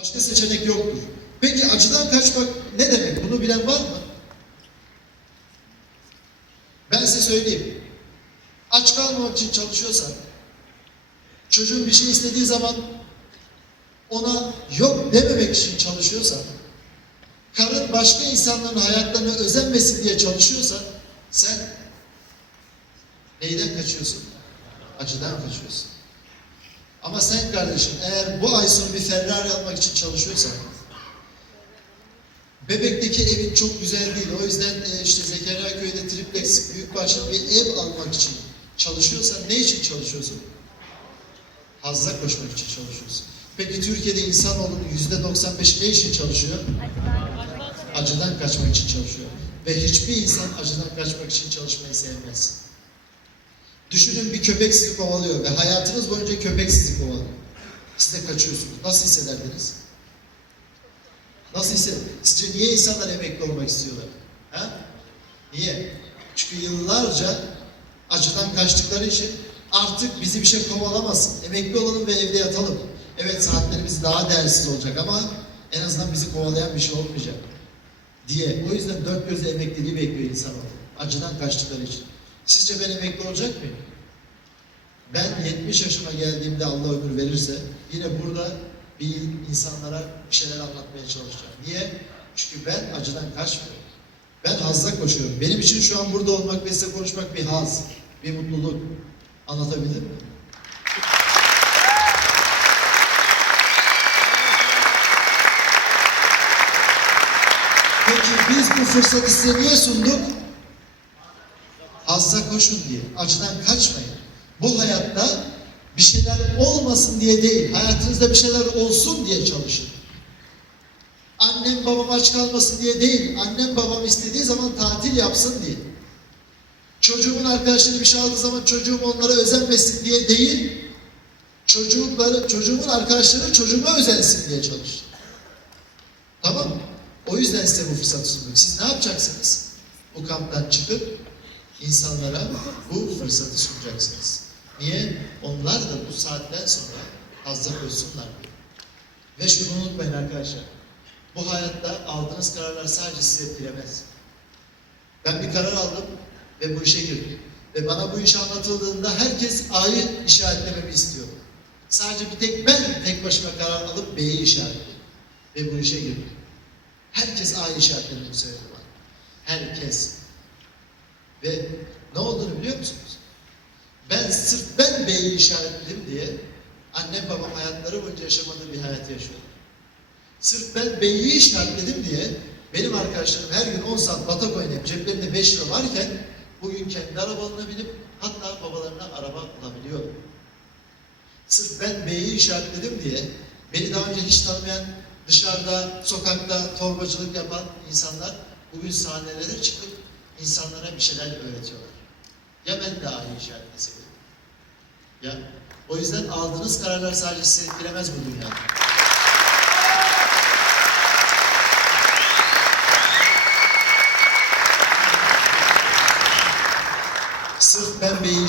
Başka seçenek yoktur. Peki acıdan kaçmak ne demek? Bunu bilen var mı? Ben size söyleyeyim. Aç kalmamak için çalışıyorsan, çocuğun bir şey istediği zaman ona yok dememek için çalışıyorsan, karın başka insanların hayatlarına özenmesin diye çalışıyorsan, sen neyden kaçıyorsun? Acıdan kaçıyorsun. Ama sen kardeşim eğer bu ay sonu bir Ferrari almak için çalışıyorsan, Bebek'teki evin çok güzel değil. O yüzden e, işte Zekeriya köyde triplex büyük başlı bir ev almak için çalışıyorsan ne için çalışıyorsun? Hazza koşmak için çalışıyorsun. Peki Türkiye'de insanoğlunun yüzde 95 ne için çalışıyor? Acıdan kaçmak için çalışıyor. Ve hiçbir insan acıdan kaçmak için çalışmayı sevmez. Düşünün bir köpek sizi kovalıyor ve hayatınız boyunca köpek sizi kovalıyor. Siz de kaçıyorsunuz. Nasıl hissederdiniz? Nasıl hisseder? Sizce niye insanlar emekli olmak istiyorlar? Ha? Niye? Çünkü yıllarca acıdan kaçtıkları için artık bizi bir şey kovalamasın. Emekli olalım ve evde yatalım. Evet saatlerimiz daha değersiz olacak ama en azından bizi kovalayan bir şey olmayacak. Diye. O yüzden dört gözle emekliliği bekliyor insan Acıdan kaçtıkları için. Sizce ben emekli olacak mıyım? Ben 70 yaşıma geldiğimde Allah ömür verirse yine burada bir insanlara bir şeyler anlatmaya çalışacağım. Niye? Çünkü ben acıdan kaçmıyorum. Ben hazza koşuyorum. Benim için şu an burada olmak ve size konuşmak bir haz, bir mutluluk. Anlatabildim mi? Peki biz bu fırsatı size niye sunduk? Hazza koşun diye. Acıdan kaçmayın. Bu hayatta bir şeyler olmasın diye değil, hayatınızda bir şeyler olsun diye çalışın. Annem babam aç kalmasın diye değil, annem babam istediği zaman tatil yapsın diye. Çocuğumun arkadaşları bir şey aldığı zaman çocuğum onlara özenmesin diye değil, çocukları, çocuğumun arkadaşları çocuğuma özensin diye çalışın. Tamam mı? O yüzden size bu fırsatı sunduk. Siz ne yapacaksınız? Bu kamptan çıkıp insanlara bu fırsatı sunacaksınız. Niye? Onlar da bu saatten sonra hazza koysunlar diye. Ve şunu unutmayın arkadaşlar. Bu hayatta aldığınız kararlar sadece sizi etkilemez. Ben bir karar aldım ve bu işe girdim. Ve bana bu iş anlatıldığında herkes A'yı işaretlememi istiyor. Sadece bir tek ben tek başıma karar alıp B'yi işaretledim. Ve bu işe girdim. Herkes A'yı işaretlememi söyledi bana. Herkes. Ve ne olduğunu biliyor musunuz? Ben sırf ben B'yi işaretledim diye annem babam hayatları boyunca yaşamadığı bir hayat yaşıyor. Sırf ben B'yi işaretledim diye benim arkadaşlarım her gün 10 saat batak oynayıp ceplerinde 5 lira varken bugün kendi arabalarına binip hatta babalarına araba alabiliyor. Sırf ben B'yi işaretledim diye beni daha önce hiç tanımayan dışarıda, sokakta torbacılık yapan insanlar bugün sahnelere çıkıp insanlara bir şeyler öğretiyorlar. Ya ben de A'yı işaretleseydim? Ya o yüzden aldığınız kararlar sadece sizi etkilemez bu dünyada. Sırf ben B'yi